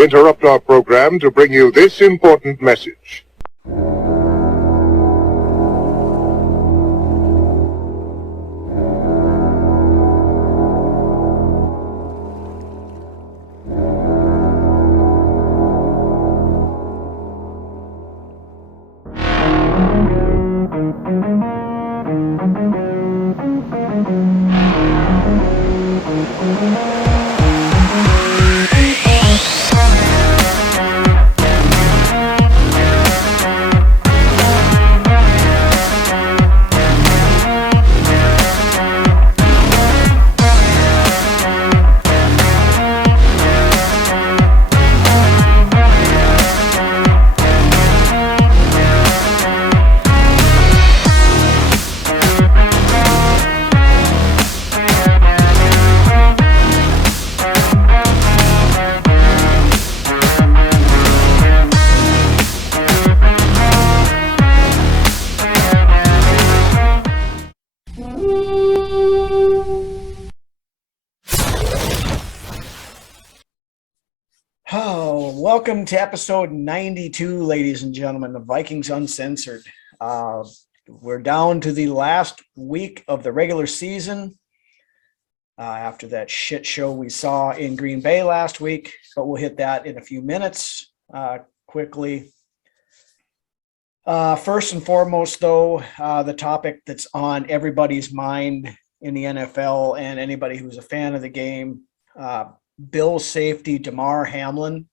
We interrupt our program to bring you this important message. Welcome to episode 92, ladies and gentlemen, of Vikings Uncensored. We're down to the last week of the regular season after that shit show we saw in Green Bay last week, but we'll hit that in a few minutes quickly. First and foremost, though, the topic that's on everybody's mind in the NFL and anybody who's a fan of the game, Bills safety Damar Hamlin.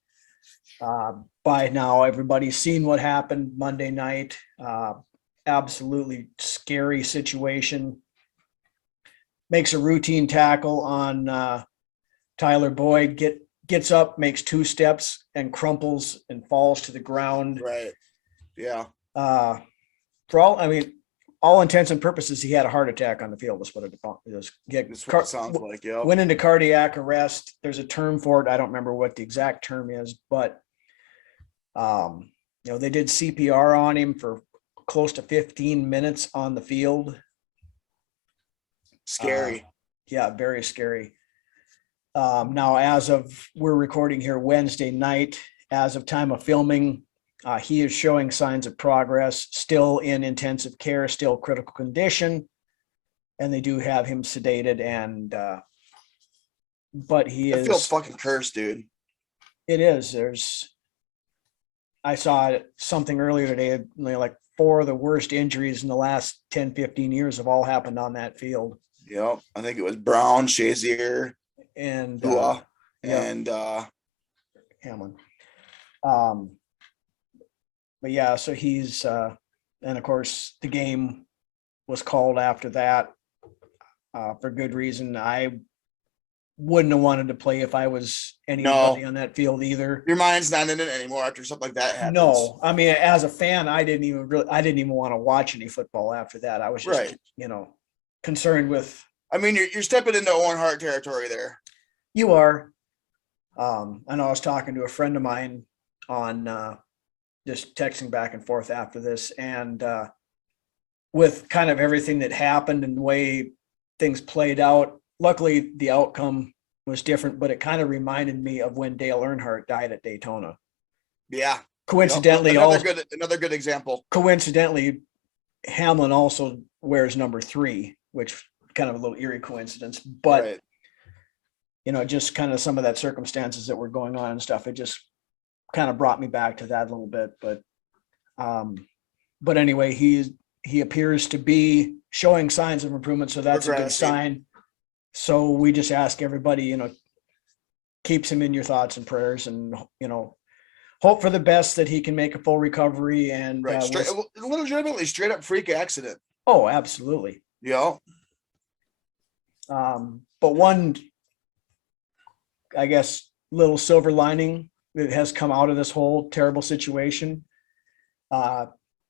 By now, everybody's seen what happened Monday night. Absolutely scary situation. Makes a routine tackle on Tyler Boyd. Gets up, makes two steps, and crumples and falls to the ground. Right. Yeah. All intents and purposes, he had a heart attack on the field. That's what it was. That's what it sounds like. Yeah. Went into cardiac arrest. There's a term for it. I don't remember what the exact term is, but they did CPR on him for close to 15 minutes on the field. Scary. Yeah, very scary. Now, as of we're recording here Wednesday night, as of time of filming, he is showing signs of progress, still in intensive care, still critical condition, and they do have him sedated. And but he is. It feels fucking cursed, dude. It is. I saw something earlier today, like 4 of the worst injuries in the last 10, 15 years have all happened on that field. Yep. I think it was Brown, Shazier, and Hamlin. But yeah, so he's and of course the game was called after that for good reason. I wouldn't have wanted to play if I was anybody on that field either. Your mind's not in it anymore after something like that happens. No, I mean, as a fan, I didn't even want to watch any football after that. I was just, concerned with. I mean, you're stepping into Owen Hart territory there. You are. I know I was talking to a friend of mine on just texting back and forth after this, and with kind of everything that happened and the way things played out. Luckily, the outcome was different, but it kind of reminded me of when Dale Earnhardt died at Daytona. Yeah. Coincidentally, another good example. Coincidentally, Hamlin also wears number 3, which kind of a little eerie coincidence. But just kind of some of that circumstances that were going on and stuff. It just kind of brought me back to that a little bit. But anyway, he appears to be showing signs of improvement, so that's a good sign. So we just ask everybody, keeps him in your thoughts and prayers, and hope for the best that he can make a full recovery. And legitimately straight up freak accident. Oh, absolutely. Yeah. But one, I guess, little silver lining that has come out of this whole terrible situation.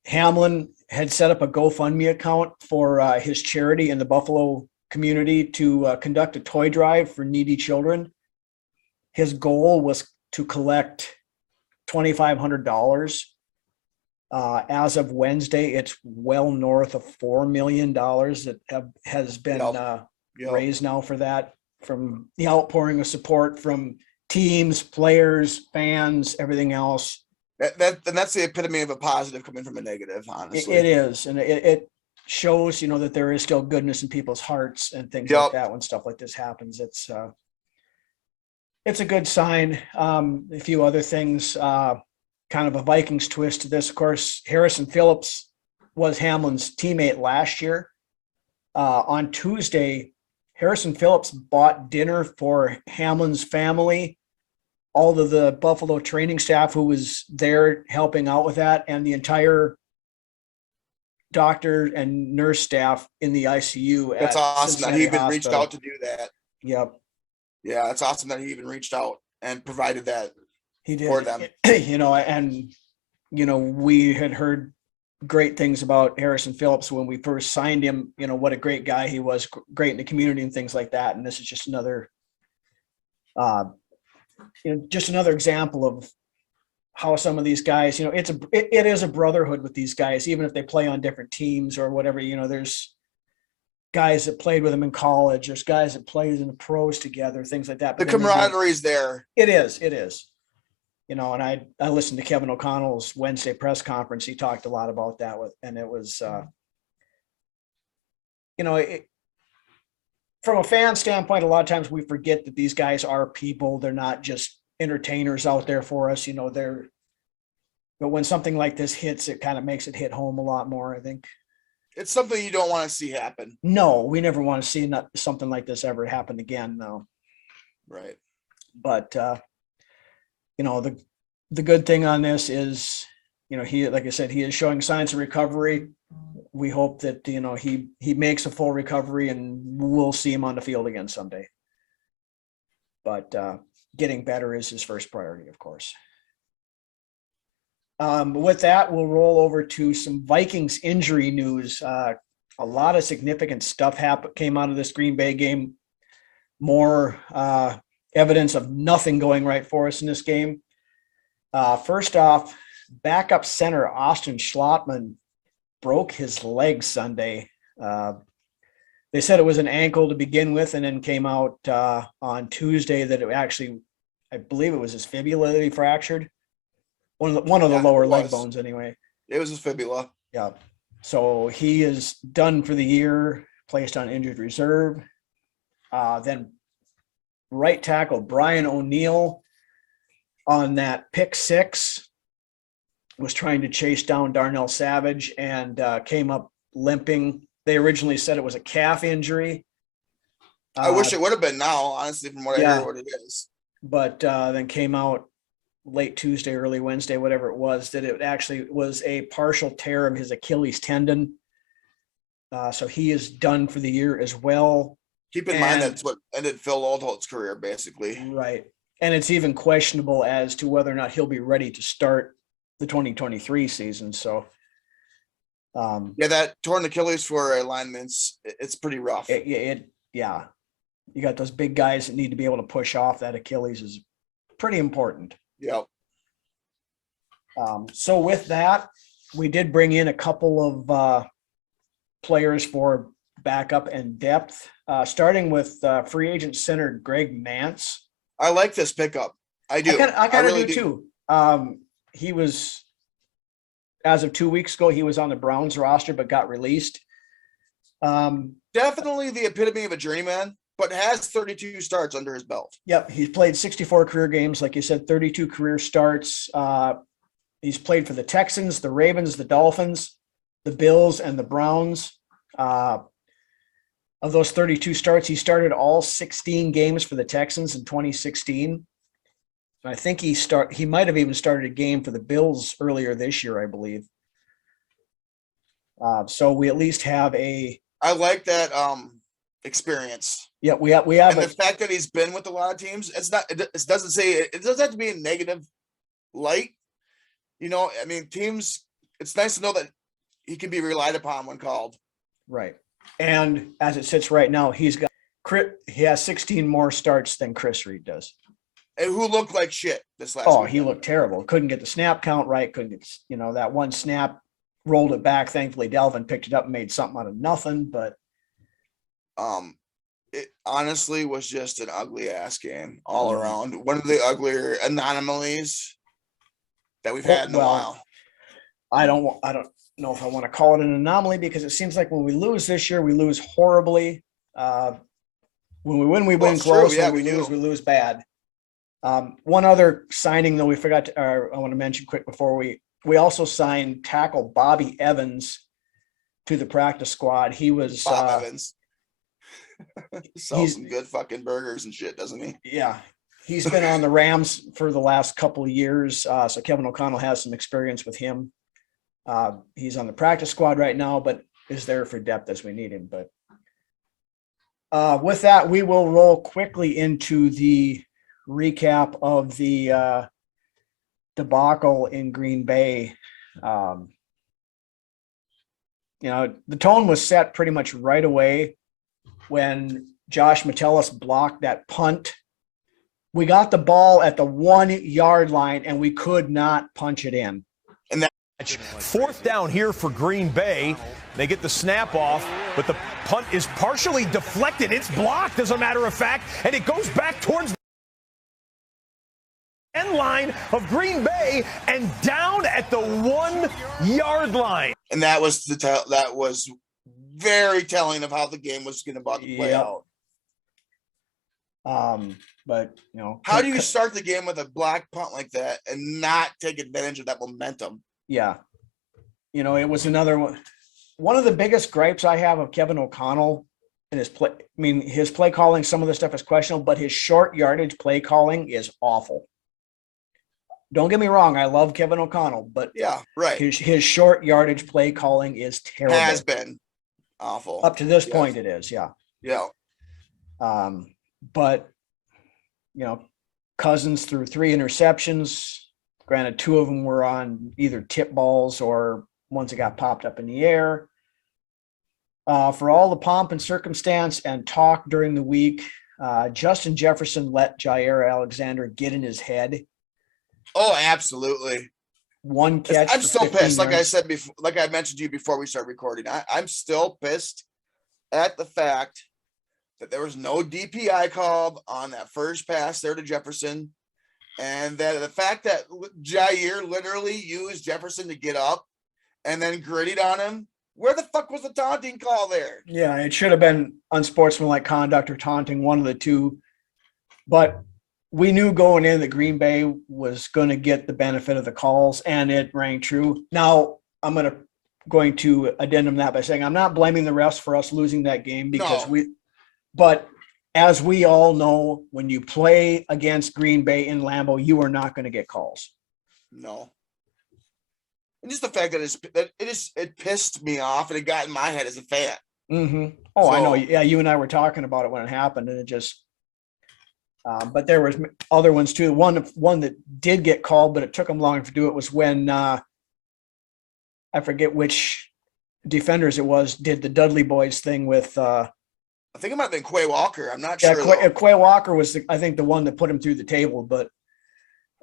Hamlin had set up a GoFundMe account for his charity in the Buffalo community to conduct a toy drive for needy children. His goal was to collect $2,500. As of Wednesday, it's well north of $4 million that has been raised now for that, from the outpouring of support from teams, players, fans, everything else. That's the epitome of a positive coming from a negative, honestly. It is, and it shows, that there is still goodness in people's hearts and things like that when stuff like this happens. It's a good sign. A few other things, kind of a Vikings twist to this. Of course, Harrison Phillips was Hamlin's teammate last year. On Tuesday, Harrison Phillips bought dinner for Hamlin's family, all of the Buffalo training staff who was there helping out with that, and the entire doctor and nurse staff in the ICU. That's awesome that he even Hospital. reached out to do that. Yep. Yeah, it's awesome that he even reached out and provided that. He did. For them. And we had heard great things about Harrison Phillips when we first signed him, what a great guy he was, great in the community and things like that. And this is just another just another example of how some of these guys, it is a brotherhood with these guys, even if they play on different teams or whatever. There's guys that played with them in college, there's guys that played in the pros together, things like that. The camaraderie is there. It is. And I listened to Kevin O'Connell's Wednesday press conference. He talked a lot about that and it was, from a fan standpoint, a lot of times we forget that these guys are people. They're not just entertainers out there for us. But when something like this hits, it kind of makes it hit home a lot more, I think. It's something you don't want to see happen. No, we never want to see something like this ever happen again. No. Right. But, the good thing on this is, he, like I said, he is showing signs of recovery. We hope that, he makes a full recovery and we'll see him on the field again someday. But getting better is his first priority, of course. With that, we'll roll over to some Vikings injury news. A lot of significant stuff came out of this Green Bay game. More evidence of nothing going right for us in this game. First off, backup center Austin Schlottman broke his leg Sunday. They said it was an ankle to begin with, and then came out on Tuesday that it actually, I believe it was his fibula that he fractured. One of the lower leg bones anyway. It was his fibula. Yeah. So he is done for the year, placed on injured reserve. Then right tackle Brian O'Neill on that pick six was trying to chase down Darnell Savage and came up limping. They originally said it was a calf injury. I wish it would have been now, honestly, from what I hear what it is. But then came out late Tuesday, early Wednesday, whatever it was, that it actually was a partial tear of his Achilles tendon. So he is done for the year as well. Keep in mind that's what ended Phil Oldholt's career, basically. Right. And it's even questionable as to whether or not he'll be ready to start the 2023 season. So that torn Achilles for linemen's, it's pretty rough. Yeah. You got those big guys that need to be able to push off that Achilles is pretty important. Yep. So with that, we did bring in a couple of players for backup and depth, starting with free agent center Greg Mance. I like this pickup. I do. I kind of do too. He was, as of 2 weeks ago, he was on the Browns roster, but got released. Definitely the epitome of a journeyman, but has 32 starts under his belt. Yep. He's played 64 career games. Like you said, 32 career starts. He's played for the Texans, the Ravens, the Dolphins, the Bills, and the Browns. Of those 32 starts, he started all 16 games for the Texans in 2016. I think he might have even started a game for the Bills earlier this year, I believe. So we at least have I like that experience. Yeah, we have and the fact that he's been with a lot of teams. It doesn't have to be a negative light. I mean, teams. It's nice to know that he can be relied upon when called. Right. And as it sits right now, he has 16 more starts than Chris Reed does. And who looked like shit this last week. He looked terrible. Couldn't get the snap count right. Couldn't get, that one snap, rolled it back. Thankfully, Delvin picked it up and made something out of nothing. But it honestly was just an ugly ass game all around. One of the uglier anomalies that we've had in a while. I don't know if I want to call it an anomaly, because it seems like when we lose this year, we lose horribly. When we win, we win close. True. Yeah, when we lose bad. One other signing though, we forgot to, I want to mention quick before we also signed tackle Bobby Evans to the practice squad. He was Bob Evans. He sells some good fucking burgers and shit, doesn't he? Yeah. He's been on the Rams for the last couple of years. So Kevin O'Connell has some experience with him. He's on the practice squad right now, but is there for depth as we need him. But with that, we will roll quickly into the recap of the debacle in Green Bay. The tone was set pretty much right away when Josh Metellus blocked that punt. We got the ball at the 1 yard line and we could not punch it in. And that 4th down here for Green Bay. They get the snap off, but the punt is partially deflected. It's blocked, as a matter of fact, and it goes back towards the end line of Green Bay and down at the 1 yard line. And that was that was very telling of how the game was going to play out. But how do you start the game with a black punt like that and not take advantage of that momentum? Yeah. It was another one. One of the biggest gripes I have of Kevin O'Connell and his play, his play calling, some of the stuff is questionable, but his short yardage play calling is awful. Don't get me wrong, I love Kevin O'Connell, but yeah, right. His short yardage play calling is terrible. Has been awful. Up to this point it is, yeah. Yeah. But Cousins threw 3 interceptions. Granted, 2 of them were on either tip balls or ones that got popped up in the air. For all the pomp and circumstance and talk during the week, Justin Jefferson let Jair Alexander get in his head. Oh, absolutely. 1 catch. I'm still pissed. Like I said before, like I mentioned to you before we start recording, I'm still pissed at the fact that there was no DPI called on that first pass there to Jefferson. And that the fact that Jair literally used Jefferson to get up and then gritted on him. Where the fuck was the taunting call there? Yeah, it should have been unsportsmanlike conduct or taunting, one of the two. But we knew going in that Green Bay was going to get the benefit of the calls, and it rang true. Now, I'm going to addendum that by saying I'm not blaming the refs for us losing that game because but as we all know, when you play against Green Bay in Lambeau, you are not going to get calls. No. And just the fact that it pissed me off and it got in my head as a fan. Mm-hmm. Oh, so, I know. Yeah, you and I were talking about it when it happened, and it just. But there was other ones too. One that did get called, but it took them longer to do it was when I forget which defenders it was did the Dudley Boys thing with. I think it might have been Quay Walker. I'm not sure. Quay Walker was, I think, the one that put him through the table, but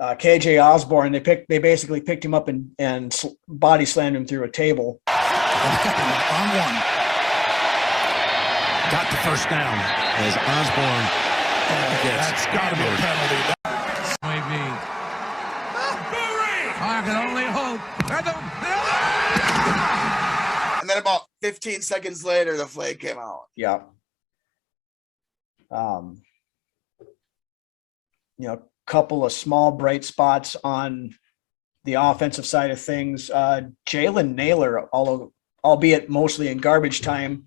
KJ Osborne, they basically picked him up and body slammed him through a table. On 1. Got the first down as Osborne. That's got to be a penalty. Maybe. I can only hope. And then about 15 seconds later, the flag came out. Yeah. Couple of small bright spots on the offensive side of things. Jalen Naylor, albeit mostly in garbage time,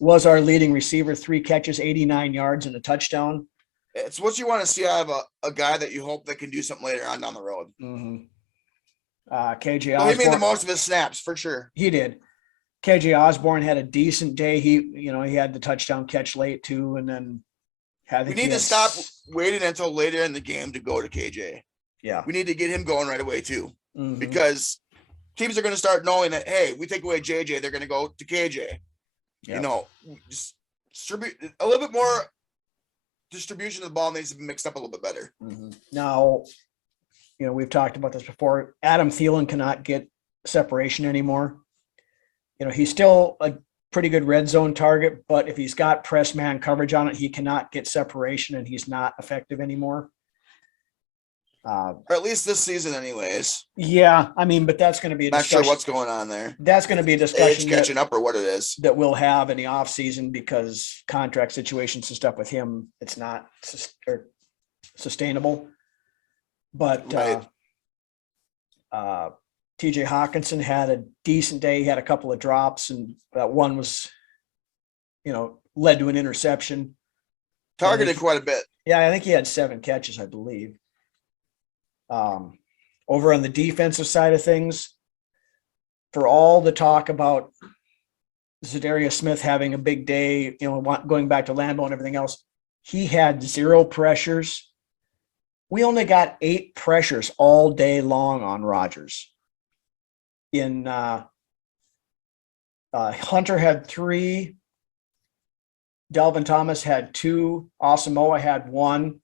was our leading receiver, 3 catches, 89 yards and a touchdown. It's what you want to see out of a guy that you hope that can do something later on down the road. Mm-hmm. KJ Osborne. He made the most of his snaps for sure. He did. KJ Osborne had a decent day. He had the touchdown catch late too, and then we need to stop waiting until later in the game to go to KJ. Yeah, we need to get him going right away too, because teams are going to start knowing that hey, we take away JJ, they're going to go to KJ. Yep. Just distribute a little bit more. Distribution of the ball needs to be mixed up a little bit better. Mm-hmm. Now, we've talked about this before. Adam Thielen cannot get separation anymore. He's still pretty good red zone target, but if he's got press man coverage on it, he cannot get separation and he's not effective anymore. Or at least this season anyways. Yeah, I mean, but that's going to be a Not discussion. sure what's going on there. That's going to be a discussion Age catching up or what it is. that we'll have in the off season because contract situations and stuff with him, it's not sustainable. But Right. TJ Hawkinson had a decent day. He had a couple of drops, and that one was, led to an interception. Targeted quite a bit. Yeah, I think he had 7 catches, I believe. Over on the defensive side of things, for all the talk about Zadarius Smith having a big day, going back to Lambeau and everything else, he had 0 pressures. We only got 8 pressures all day long on Rodgers. Hunter had 3, Delvin Thomas had 2, Asamoah had 1,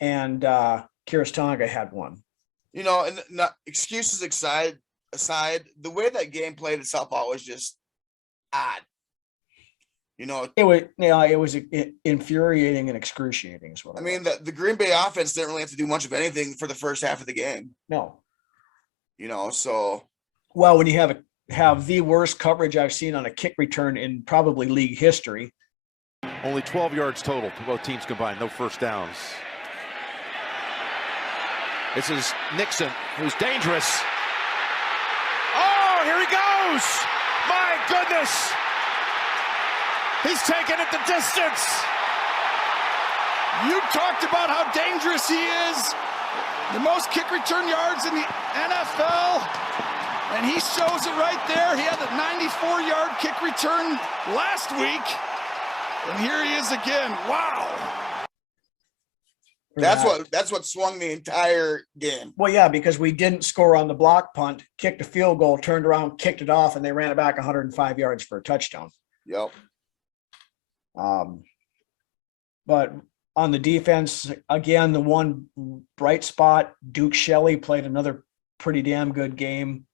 and Kiristanga had 1. And not excuses aside, the way that game played itself out was just odd. It was infuriating and excruciating. Is what I mean, the Green Bay offense didn't really have to do much of anything for the first half of the game. No. So. Well, when you have the worst coverage I've seen on a kick return in probably league history. Only 12 yards total for both teams combined, no first downs. This is Nixon, who's dangerous. Oh, here he goes! My goodness! He's taking it the distance! You talked about how dangerous he is. The most kick return yards in the NFL. And he shows it right there. He had a 94-yard kick return last week. And here he is again. Wow. That's what swung the entire game. Well, yeah, because we didn't score on the block punt, kicked a field goal, turned around, kicked it off, and they ran it back 105 yards for a touchdown. Yep. But on the defense, again, the one bright spot, Duke Shelley played another pretty damn good game.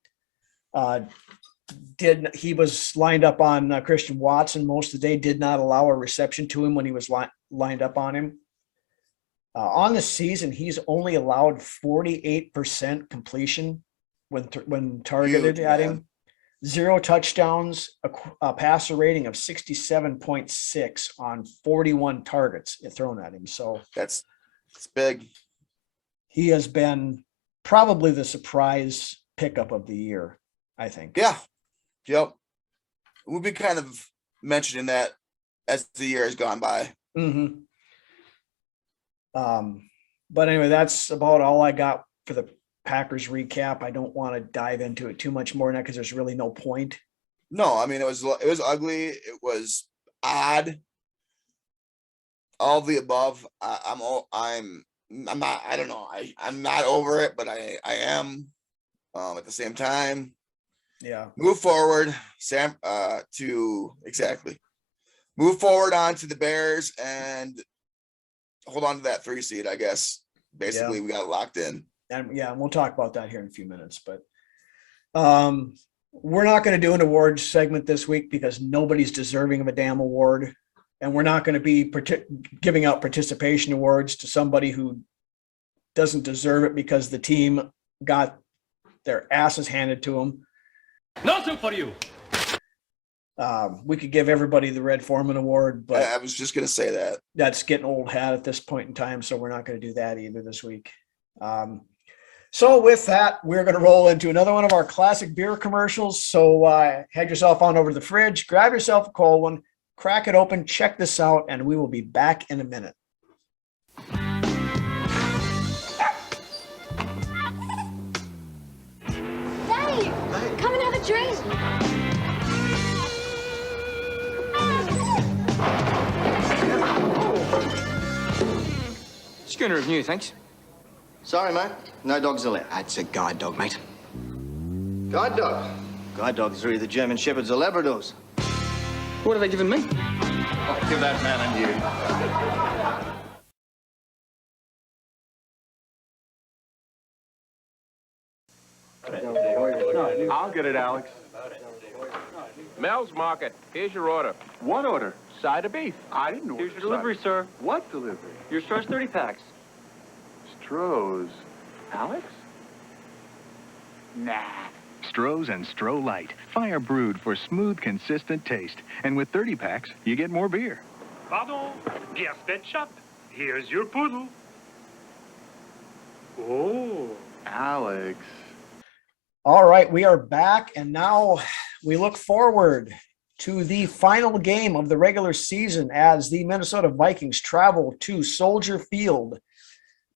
He was lined up on Christian Watson most of the day, did not allow a reception to him when he was lined up on him. On the season, he's only allowed 48% completion when targeted at him. 0 touchdowns, a passer rating of 67.6 on 41 targets thrown at him. So it's big. He has been probably the surprise pickup of the year, I think. Yeah. Yep. We'll be kind of mentioning that as the year has gone by. Mm-hmm. But anyway, that's about all I got for the Packers recap. I don't want to dive into it too much more now because there's really no point. No, I mean, it was ugly. It was odd. All of the above. I'm not, I don't know. I'm not over it, but I am, at the same time. Yeah. Move forward, move forward on to the Bears and hold on to that 3 seed, I guess. Basically, we got it locked in. And we'll talk about that here in a few minutes, but we're not going to do an awards segment this week because nobody's deserving of a damn award. And we're not going to be giving out participation awards to somebody who doesn't deserve it because the team got their asses handed to them. Nothing for you. We could give everybody the Red Foreman Award, but I was just going to say that. That's getting old hat at this point in time, so we're not going to do that either this week. So with that, we're going to roll into another one of our classic beer commercials. So head yourself on over to the fridge, grab yourself a cold one, crack it open, check this out, and we will be back in a minute. Dave, come and have a drink. Schooner of new, thanks. Sorry, mate. No dogs allowed. That's a guide dog, mate. Guide dog. Guide dogs are either German Shepherds or Labradors. What have they given me? Oh, give that man and you. I'll get it, Alex. Mel's Market. Here's your order. What order? Side of beef. I didn't order. Here's your delivery, sir. What delivery? Your Stroh's 30 packs. Stroh's. Alex? Nah. Stroh's and Stroh Light. Fire brewed for smooth, consistent taste. And with 30 packs, you get more beer. Pardon, guest pet shop. Here's your poodle. Oh, Alex. All right, we are back, and now we look forward to the final game of the regular season as the Minnesota Vikings travel to Soldier Field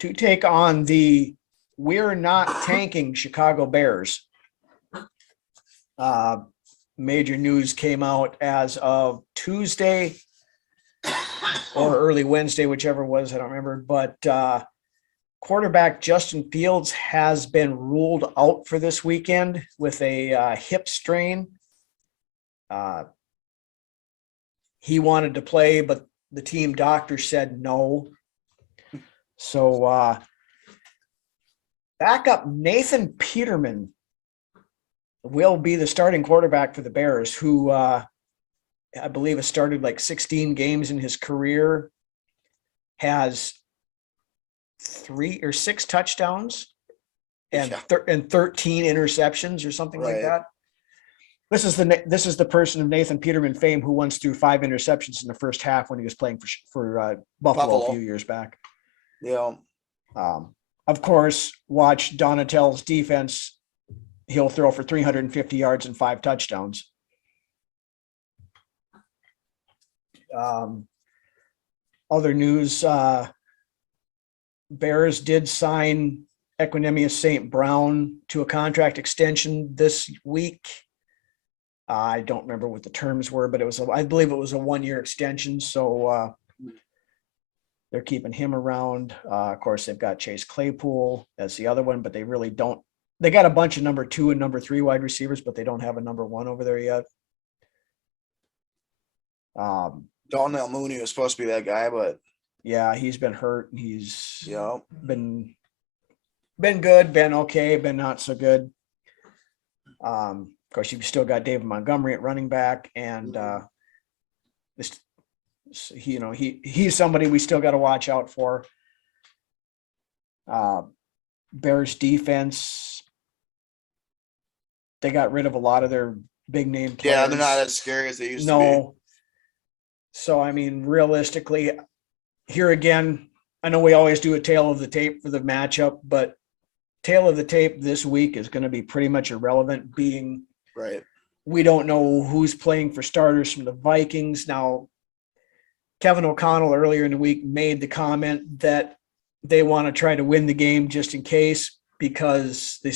to take on the We're Not Tanking Chicago Bears. Major news came out as of Tuesday or early Wednesday, whichever it was, I don't remember, but quarterback Justin Fields has been ruled out for this weekend with a hip strain. He wanted to play, but the team doctor said no. So backup Nathan Peterman will be the starting quarterback for the Bears, who I believe has started like 16 games in his career, has 3 or 6 touchdowns and 13 interceptions or something like that. This is the person of Nathan Peterman fame who once threw 5 interceptions in the first half when he was playing for Buffalo a few years back. Yeah. Of course, watch Donatell's defense. He'll throw for 350 yards and 5 touchdowns. Other news, Bears did sign Equinemius St. Brown to a contract extension this week. I don't remember what the terms were, but I believe it was a 1-year extension. So they're keeping him around. Of course, they've got Chase Claypool as the other one, but they really don't. They got a bunch of number 2 and number 3 wide receivers, but they don't have a number 1 over there yet. Donnell Mooney was supposed to be that guy, but yeah, he's been hurt. He's been good, been okay, been not so good. Of course, you've still got David Montgomery at running back, and he's somebody we still got to watch out for. Bears defense, they got rid of a lot of their big name players. Yeah, they're not as scary as they used to be. So, I mean, realistically, here again, I know we always do a tail of the tape for the matchup, but tail of the tape this week is going to be pretty much irrelevant, being we don't know who's playing for starters from the Vikings. Now, Kevin O'Connell earlier in the week made the comment that they want to try to win the game just in case, because they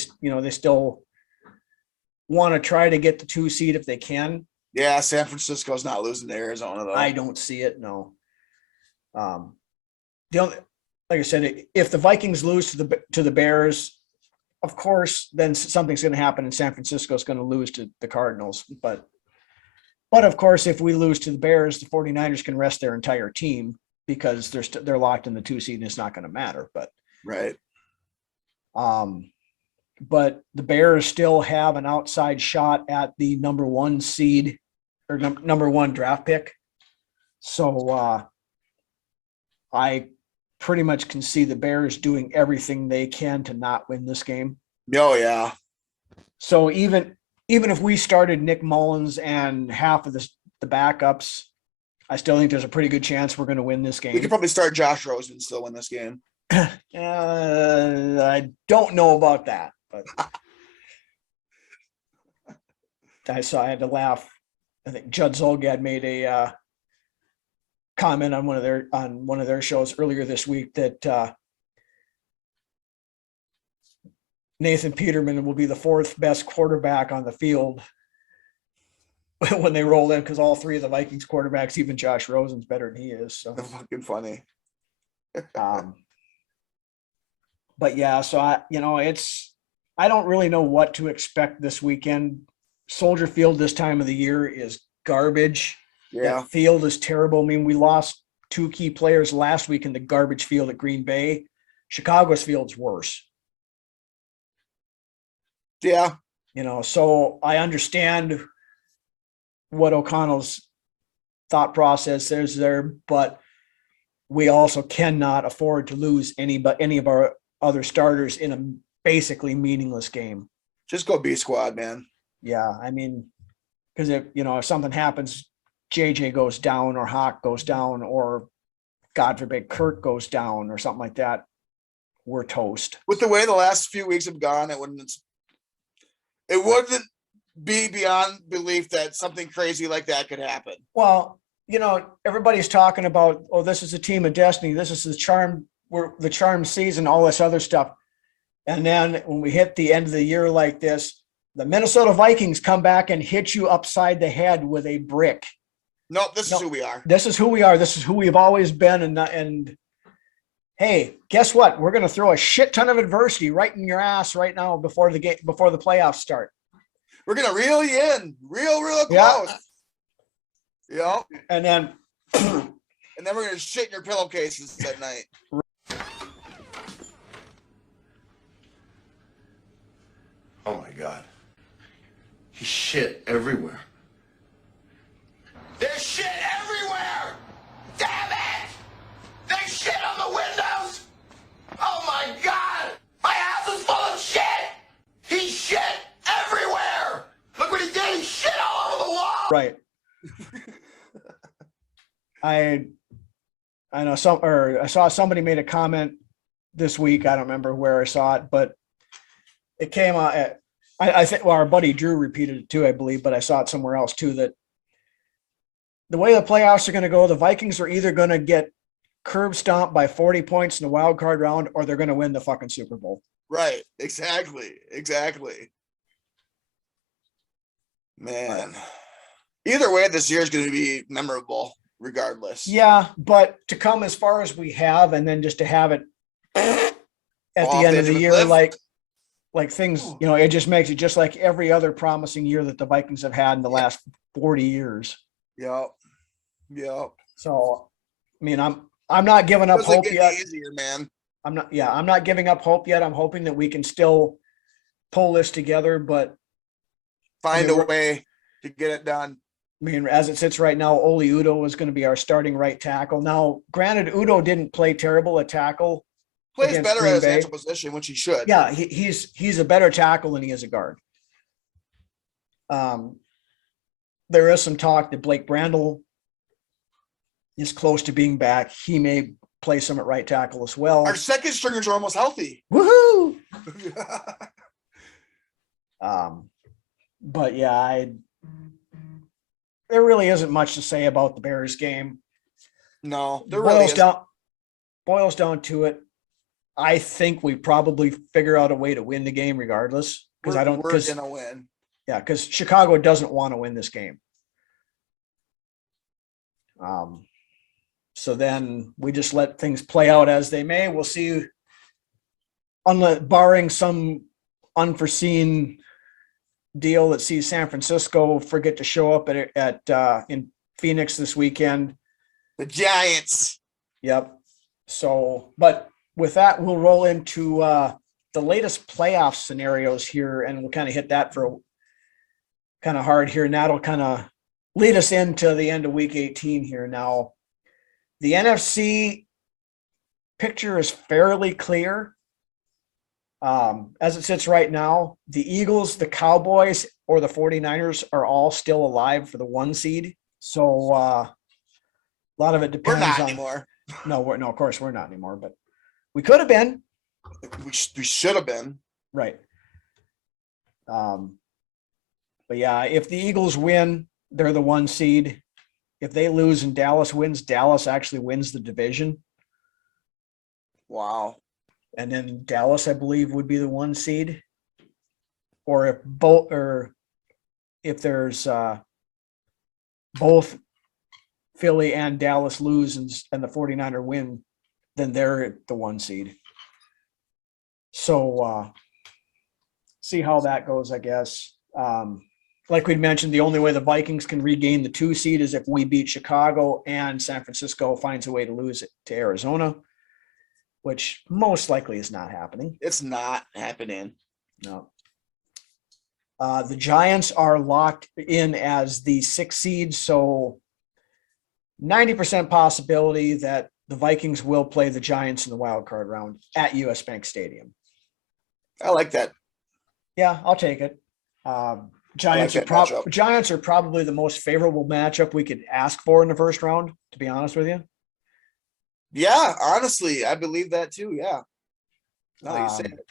still want to try to get the 2 seed if they can. Yeah, San Francisco's not losing to Arizona, though. I don't see it, no. Like I said, if the Vikings lose to the Bears, of course, then something's going to happen, and San Francisco's going to lose to the Cardinals. But of course, if we lose to the Bears, the 49ers can rest their entire team because they're locked in the 2 seed, and it's not going to matter. But but the Bears still have an outside shot at the number 1 seed or number 1 draft pick. So I pretty much can see the Bears doing everything they can to not win this game. Oh, yeah. So even if we started Nick Mullins and half of the backups, I still think there's a pretty good chance we're going to win this game. We could probably start Josh Rosen and still win this game. I don't know about that, but I had to laugh. I think Judd Zolgad made a comment on one of their shows earlier this week that Nathan Peterman will be the 4th best quarterback on the field when they roll in, because all 3 of the Vikings quarterbacks, even Josh Rosen's better than he is. So fucking funny. But yeah, so I don't really know what to expect this weekend. Soldier Field this time of the year is garbage. Yeah. That field is terrible. I mean, we lost 2 key players last week in the garbage field at Green Bay. Chicago's field's worse. Yeah. So I understand what O'Connell's thought process is there, but we also cannot afford to lose any of our other starters in a basically meaningless game. Just go B squad, man. Yeah, I mean, because if something happens, JJ goes down or Hawk goes down or God forbid Kurt goes down or something like that, we're toast. With the way the last few weeks have gone, it wouldn't be beyond belief that something crazy like that could happen. Well, everybody's talking about, oh, this is a team of destiny. This is the charm season, all this other stuff. And then when we hit the end of the year like this, the Minnesota Vikings come back and hit you upside the head with a brick. Nope, this is who we are. This is who we are. This is who we've always been. And hey, guess what? We're going to throw a shit ton of adversity right in your ass right now before the playoffs start. We're going to reel you in real close. Yeah. And then we're going to shit in your pillowcases at night. Oh my God. He shit everywhere. There's shit everywhere! Damn it! They shit on the windows! Oh my God! My house is full of shit! He shit everywhere! Look what he did! He shit all over the wall! Right. I know I saw somebody made a comment this week. I don't remember where I saw it, but it came out. I think our buddy Drew repeated it too, I believe, but I saw it somewhere else too, that the way the playoffs are going to go, the Vikings are either going to get curb stomped by 40 points in the wild card round, or they're going to win the fucking Super Bowl. Right. Exactly. Man. Either way, this year is going to be memorable regardless. Yeah, but to come as far as we have, and then just to have it at the end of the year, like things, it just makes it just like every other promising year that the Vikings have had in the last 40 years. Yep. So, I mean, I'm not giving up hope yet. Easier, man. I'm not giving up hope yet. I'm hoping that we can still pull this together, but find a way to get it done. I mean, as it sits right now, Oli Udo is going to be our starting right tackle. Now, granted, Udo didn't play terrible at tackle. Plays better at his natural position, which he should. Yeah, he's a better tackle than he is a guard. There is some talk that Blake Brandel is close to being back. He may play some at right tackle as well. Our second stringers are almost healthy. Woohoo! But yeah, there really isn't much to say about the Bears game. No, there really isn't. Boils down to it. I think we probably figure out a way to win the game regardless. Because we're gonna win. Yeah, because Chicago doesn't want to win this game. So then we just let things play out as they may. We'll see, barring some unforeseen deal that sees San Francisco forget to show up in Phoenix this weekend. The Giants. Yep. So, but with that, we'll roll into the latest playoff scenarios here, and we'll kind of hit that for kind of hard here. And that'll kind of lead us into the end of week 18 here. Now, the NFC picture is fairly clear. As it sits right now, the Eagles, the Cowboys, or the 49ers are all still alive for the 1 seed. So a lot of it depends We're not on anymore. No, of course we're not anymore, but we could have been. We should have been. Right. But yeah, if the Eagles win, they're the 1 seed. If they lose and Dallas wins, Dallas actually wins the division. Wow. And then Dallas, I believe, would be the 1 seed. Or if there's both Philly and Dallas lose and the 49er win, then they're the 1 seed. So see how that goes, I guess. Like we'd mentioned, the only way the Vikings can regain the 2 seed is if we beat Chicago and San Francisco finds a way to lose it to Arizona, which most likely is not happening. It's not happening. No. The Giants are locked in as the 6th seed, so 90% possibility that the Vikings will play the Giants in the wild card round at US Bank Stadium. I like that. Yeah, I'll take it. Giants are probably the most favorable matchup we could ask for in the first round, to be honest with you. Yeah, honestly, I believe that too. Yeah. Now that you say it.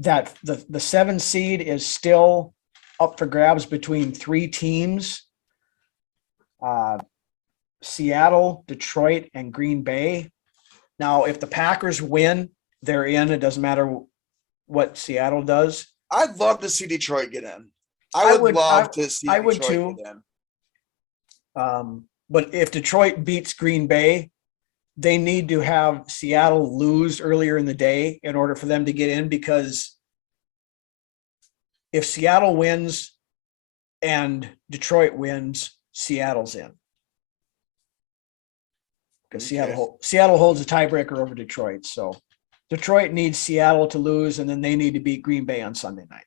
That the 7 seed is still up for grabs between 3 teams. Seattle, Detroit, and Green Bay. Now, if the Packers win, they're in. It doesn't matter what Seattle does. I'd love to see Detroit get in. I would love to see Detroit get in. But if Detroit beats Green Bay, they need to have Seattle lose earlier in the day in order for them to get in, because if Seattle wins and Detroit wins, Seattle's in. Because Seattle holds a tiebreaker over Detroit. So Detroit needs Seattle to lose, and then they need to beat Green Bay on Sunday night.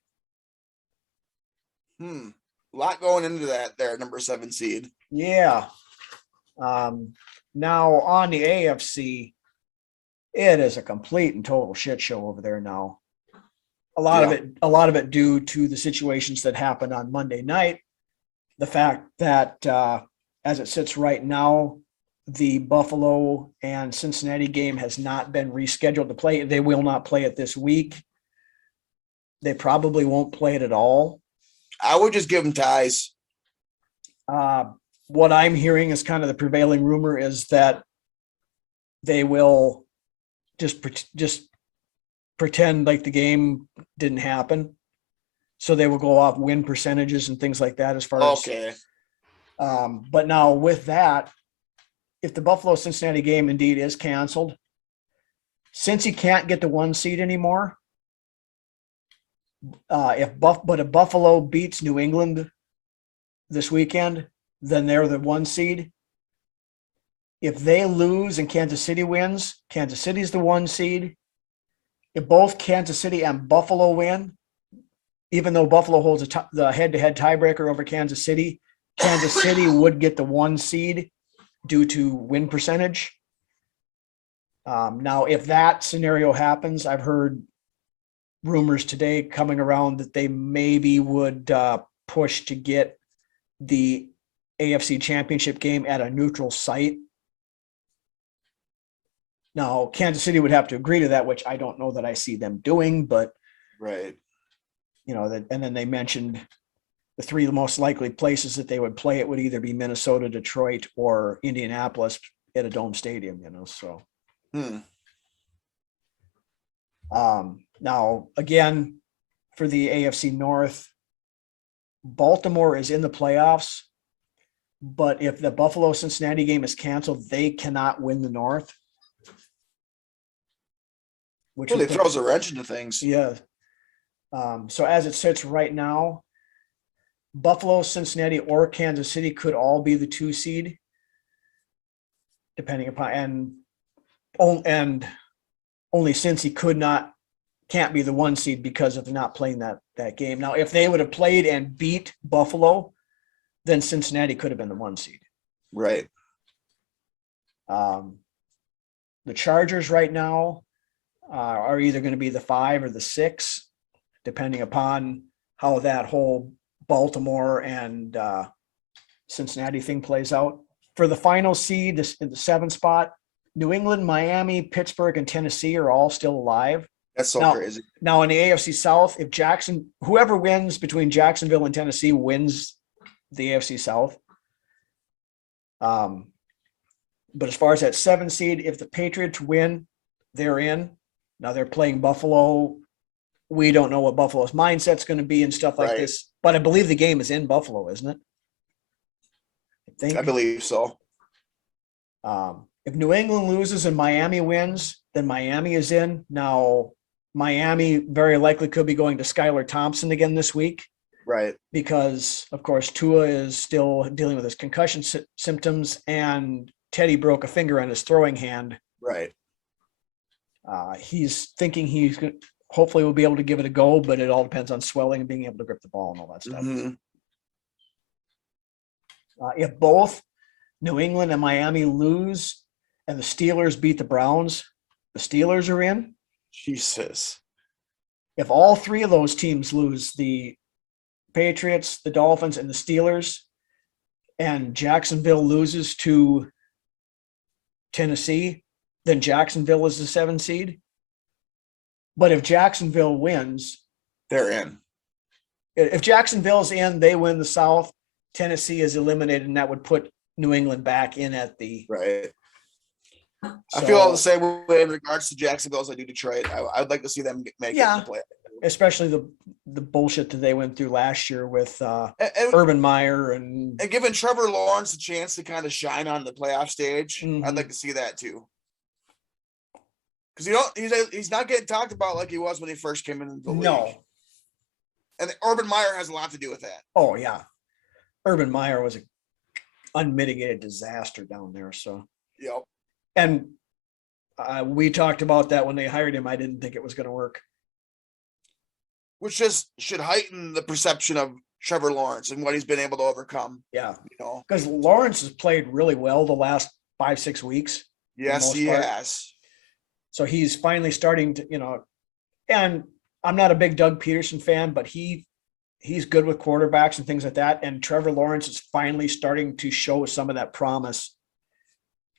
A lot going into that there, number 7 seed. Yeah. Now on the AFC, it is a complete and total shit show over there now. A lot of it due to the situations that happened on Monday night. The fact that as it sits right now, the Buffalo and Cincinnati game has not been rescheduled to play. They will not play it this week. They probably won't play it at all. I would just give them ties. What I'm hearing is kind of the prevailing rumor is that they will just pretend like the game didn't happen. So they will go off win percentages and things like that as far as. But now with that, if the Buffalo Cincinnati game indeed is canceled, since you can't get the 1 seed anymore, if Buffalo beats New England this weekend, then they're the 1 seed. If they lose and Kansas City wins, Kansas City's the 1 seed. If both Kansas City and Buffalo win, even though Buffalo holds the head-to-head tiebreaker over Kansas City would get the 1 seed due to win percentage. Now, if that scenario happens, I've heard rumors today coming around that they maybe would push to get the AFC Championship game at a neutral site. Now, Kansas City would have to agree to that, which I don't know that I see them doing, but right. And then they mentioned the 3 most likely places that they would play it would either be Minnesota, Detroit, or Indianapolis at a dome stadium, so. Now, again, for the AFC North, Baltimore is in the playoffs, but if the Buffalo-Cincinnati game is canceled, they cannot win the North. Which really throws a wrench into things. Yeah. So as it sits right now, Buffalo, Cincinnati, or Kansas City could all be the 2 seed, depending upon, and only Cincy can't be the 1 seed because of not playing that game. Now, if they would have played and beat Buffalo, then Cincinnati could have been the 1 seed. Right. The Chargers right now are either going to be the 5 or the 6, depending upon how that whole Baltimore and Cincinnati thing plays out. For the final seed, in the 7th spot, New England, Miami, Pittsburgh, and Tennessee are all still alive. That's so crazy. Now in the AFC South, if whoever wins between Jacksonville and Tennessee wins the AFC South. But as far as that 7 seed, if the Patriots win, they're in. Now they're playing Buffalo. We don't know what Buffalo's mindset's going to be and stuff like this, but I believe the game is in Buffalo, isn't it? I believe so. If New England loses and Miami wins, then Miami is in. Now, Miami very likely could be going to Skylar Thompson again this week. Right. Because, of course, Tua is still dealing with his concussion symptoms, and Teddy broke a finger on his throwing hand. Right. He's thinking he's hopefully we'll be able to give it a go, but it all depends on swelling and being able to grip the ball and all that stuff. Mhm. If both New England and Miami lose and the Steelers beat the Browns, the Steelers are in. Jesus. If all three of those teams lose, the Patriots, the Dolphins, and the Steelers, and Jacksonville loses to Tennessee, then Jacksonville is the 7 seed. But if Jacksonville wins, they're in. If Jacksonville's in, they win the South. Tennessee is eliminated, and that would put New England back in at the right. I feel all the same way in regards to Jacksonville as I do Detroit. I'd like to see them make it in the play. Especially the bullshit that they went through last year with Urban Meyer and giving Trevor Lawrence a chance to kind of shine on the playoff stage. Mm-hmm. I'd like to see that too. Because he's not getting talked about like he was when he first came into the league. No. And Urban Meyer has a lot to do with that. Oh yeah. Urban Meyer was an unmitigated disaster down there. So yep. And we talked about that when they hired him. I didn't think it was going to work. Which just should heighten the perception of Trevor Lawrence and what he's been able to overcome. Yeah. You because Lawrence has played really well the last 5-6 weeks. Yes, he has. So he's finally starting to, and I'm not a big Doug Peterson fan, but he's good with quarterbacks and things like that. And Trevor Lawrence is finally starting to show some of that promise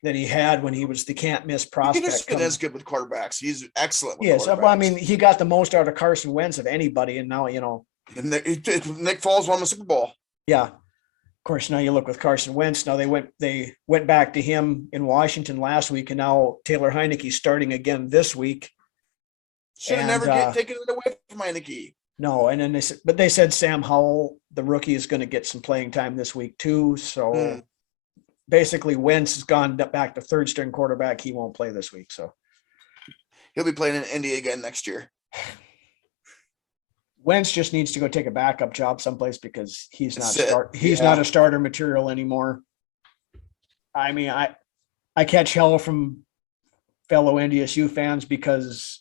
that he had when he was the can't miss prospect. Peterson is good with quarterbacks. He's excellent with yes, quarterbacks. well, I mean, he got the most out of Carson Wentz of anybody, and now And Nick Foles won the Super Bowl. Yeah, of course. Now you look with Carson Wentz. Now they went back to him in Washington last week, and now Taylor Heineke's starting again this week. Should have never taken it away from Heineke. No, and then they said Sam Howell, the rookie, is going to get some playing time this week too. So basically, Wentz has gone back to third string quarterback. He won't play this week, so he'll be playing in Indy again next year. Wentz just needs to go take a backup job someplace because he's not a starter material anymore. I mean, I catch hell from fellow NDSU fans because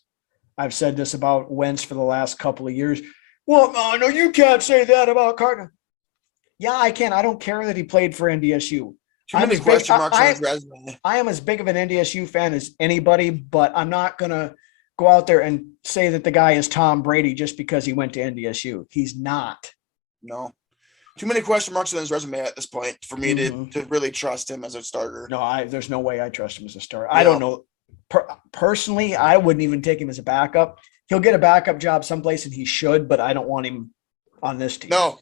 I've said this about Wentz for the last couple of years. Well, no, you can't say that about Carter. Yeah, I can. I don't care that he played for NDSU. Too many question marks on his resume. I am as big of an NDSU fan as anybody, but I'm not going to go out there and say that the guy is Tom Brady just because he went to NDSU. He's not. No. Too many question marks on his resume at this point for me to really trust him as a starter. No, there's no way I trust him as a starter. I don't know. Personally, I wouldn't even take him as a backup. He'll get a backup job someplace, and he should, but I don't want him on this team. No.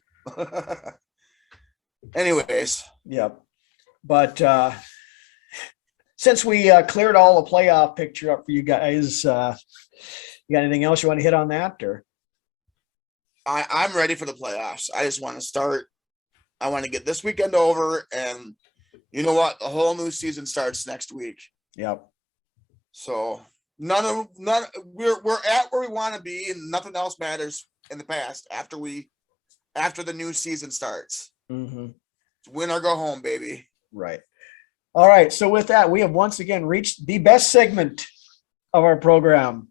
Anyways. Yep. But since we cleared all the playoff picture up for you guys, you got anything else you want to hit on that? Or I'm ready for the playoffs. I just want to start. I want to get this weekend over, and you know what? A whole new season starts next week. Yep. So none we're at where we want to be, and nothing else matters in the past after the new season starts. Mm-hmm. Win or go home, baby. Right. All right. So with that, we have once again reached the best segment of our program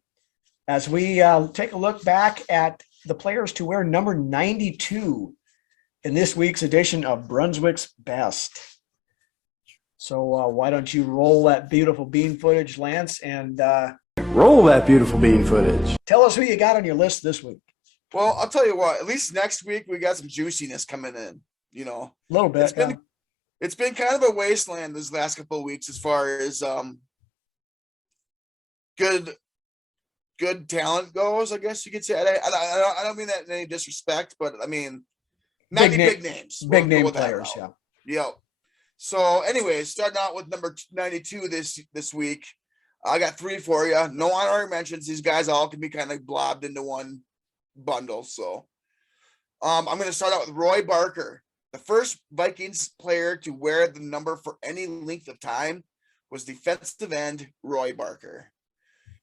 as we take a look back at the players to wear number 92 in this week's edition of Brunswick's Best. So why don't you roll that beautiful bean footage, Lance, and roll that beautiful bean footage. Tell us who you got on your list this week. Well, I'll tell you what, at least next week we got some juiciness coming in, A little bit. It's been kind of a wasteland this last couple of weeks as far as good talent goes, I guess you could say. I don't mean that in any disrespect, but I mean 90 big names. Big name players, yeah. Yep. So anyways, starting out with number 92 this week. I got 3 for you. No honorary mentions. These guys all can be kind of blobbed into one bundle. So I'm going to start out with Roy Barker. The first Vikings player to wear the number for any length of time was defensive end Roy Barker.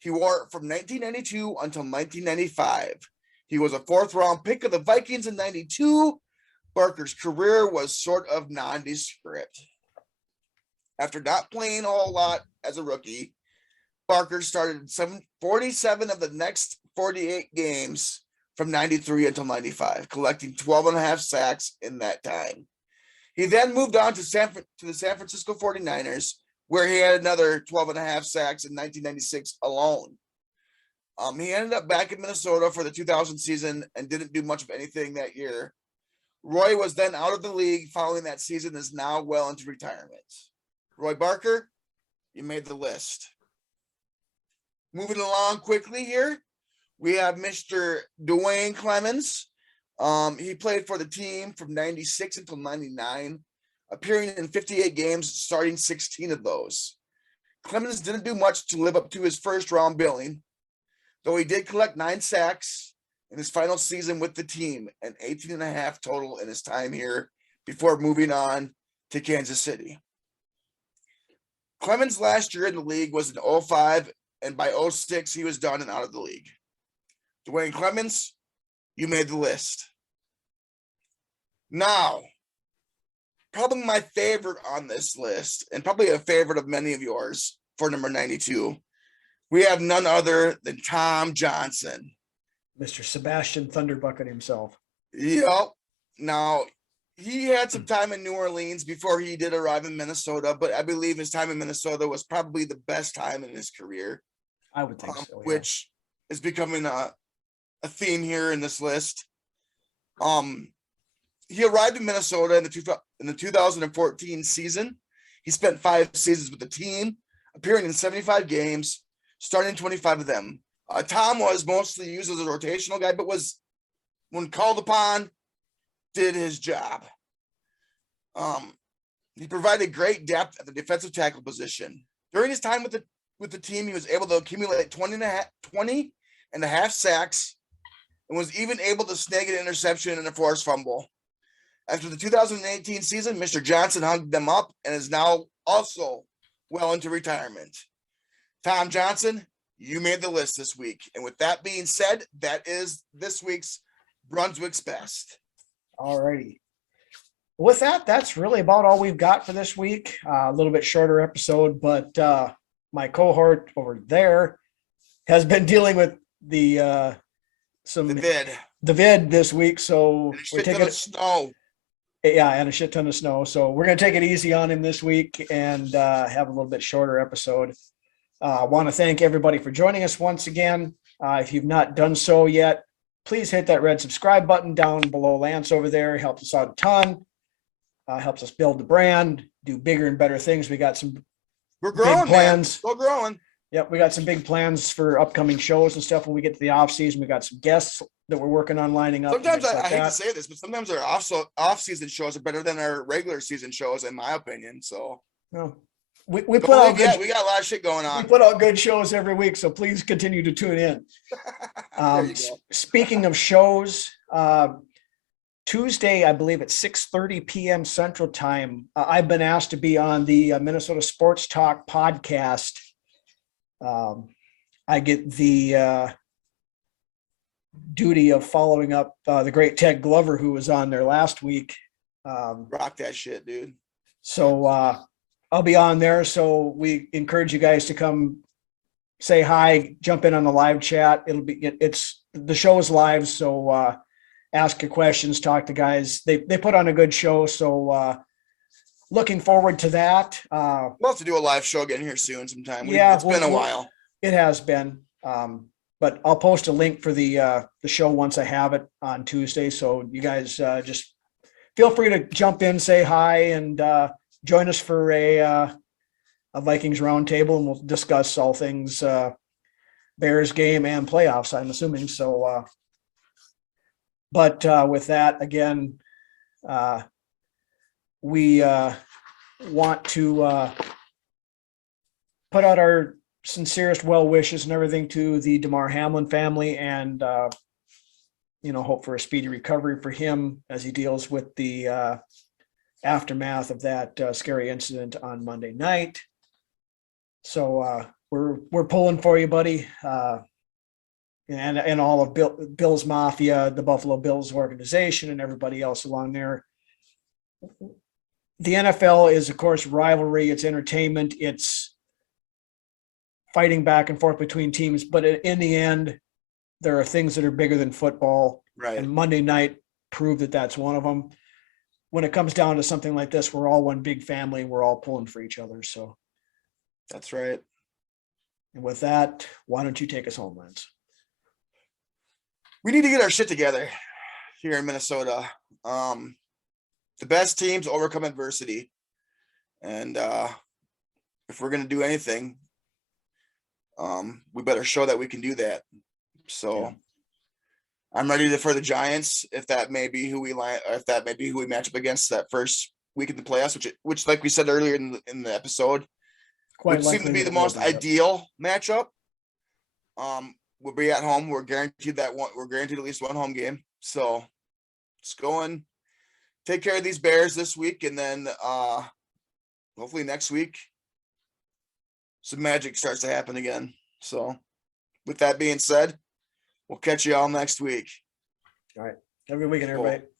He wore it from 1992 until 1995. He was a 4th-round pick of the Vikings in 92. Barker's career was sort of nondescript. After not playing a whole lot as a rookie, Barker started 47 of the next 48 games from 93 until 95, collecting 12.5 sacks in that time. He then moved on to the San Francisco 49ers, where he had another 12.5 sacks in 1996 alone. He ended up back in Minnesota for the 2000 season and didn't do much of anything that year. Roy was then out of the league following that season, is now well into retirement. Roy Barker, you made the list. Moving along quickly here, we have Mr. Dwayne Clemens. He played for the team from 96 until 99, appearing in 58 games, starting 16 of those. Clemens didn't do much to live up to his first round billing, though he did collect 9 sacks in his final season with the team and 18.5 total in his time here before moving on to Kansas City. Clemens' last year in the league was in 05, and by 06, he was done and out of the league. Dwayne Clemens, you made the list. Now, probably my favorite on this list, and probably a favorite of many of yours for number 92, we have none other than Tom Johnson. Mr. Sebastian Thunderbucket himself. Yep. Now, he had some time in New Orleans before he did arrive in Minnesota, but I believe his time in Minnesota was probably the best time in his career. I would think so. Yeah. Which is becoming a theme here in this list. He arrived in Minnesota in the 2014 season. He spent 5 seasons with the team, appearing in 75 games, starting 25 of them. Tom was mostly used as a rotational guy, but was, when called upon, did his job. He provided great depth at the defensive tackle position. During his time with the team, he was able to accumulate 20.5 sacks and was even able to snag an interception and a forced fumble. After the 2018 season, Mr. Johnson hung them up and is now also well into retirement. Tom Johnson, you made the list this week. And with that being said, that is this week's Brunswick's Best. All righty. With that, that's really about all we've got for this week. A little bit shorter episode, but my cohort over there has been dealing with the vid this week, so we're taking snow. Yeah, and a shit ton of snow. So we're gonna take it easy on him this week and have a little bit shorter episode. I want to thank everybody for joining us once again. If you've not done so yet, please hit that red subscribe button down below Lance over there. It helps us out a ton. Helps us build the brand, do bigger and better things. We got some We're growing, big plans. Man. We're growing. Yep, we got some big plans for upcoming shows and stuff when we get to the off season. We got some guests that we're working on lining up. Sometimes I hate to say this, but sometimes our off season shows are better than our regular season shows, in my opinion. So well, we put out we got a lot of shit going on. We put out good shows every week, so please continue to tune in. Speaking of shows, Tuesday, I believe at 6:30 p.m. Central Time, I've been asked to be on the Minnesota Sports Talk podcast. I get the duty of following up the great Ted Glover, who was on there last week. Rock that shit, dude. So I'll be on there. So we encourage you guys to come say hi, jump in on the live chat. It's the show is live, so ask your questions, talk to guys. They put on a good show, so looking forward to that. We'll have to do a live show again here soon sometime. It's been a while. It has been. But I'll post a link for the show once I have it on Tuesday. So you guys just feel free to jump in, say hi, and join us for a Vikings roundtable, and we'll discuss all things Bears game and playoffs, I'm assuming. So, but with that, again, we want to put out our sincerest well wishes and everything to the Damar Hamlin family, and hope for a speedy recovery for him as he deals with the aftermath of that scary incident on Monday night. So we're pulling for you, buddy, and all of Bill's Mafia, the Buffalo Bills organization, and everybody else along there. The NFL is, of course, rivalry. It's entertainment. It's fighting back and forth between teams, but in the end, there are things that are bigger than football. Right. And Monday night proved that that's one of them. When it comes down to something like this, we're all one big family. We're all pulling for each other. So That's right. and with that, why don't you take us home, Lance? We need to get our shit together here in Minnesota. The best teams overcome adversity. And if we're going to do anything, we better show that we can do that. So Yeah. I'm ready for the Giants, if that may be who we match up against that first week in the playoffs, which like we said earlier in the episode, Quite would seem to likely be the that will most be it. ideal matchup. We'll be at home. We're guaranteed at least one home game. So let's go and take care of these Bears this week, and then hopefully next week some magic starts to happen again. So with that being said, we'll catch you all next week. All right. Have a good weekend, Cool. everybody.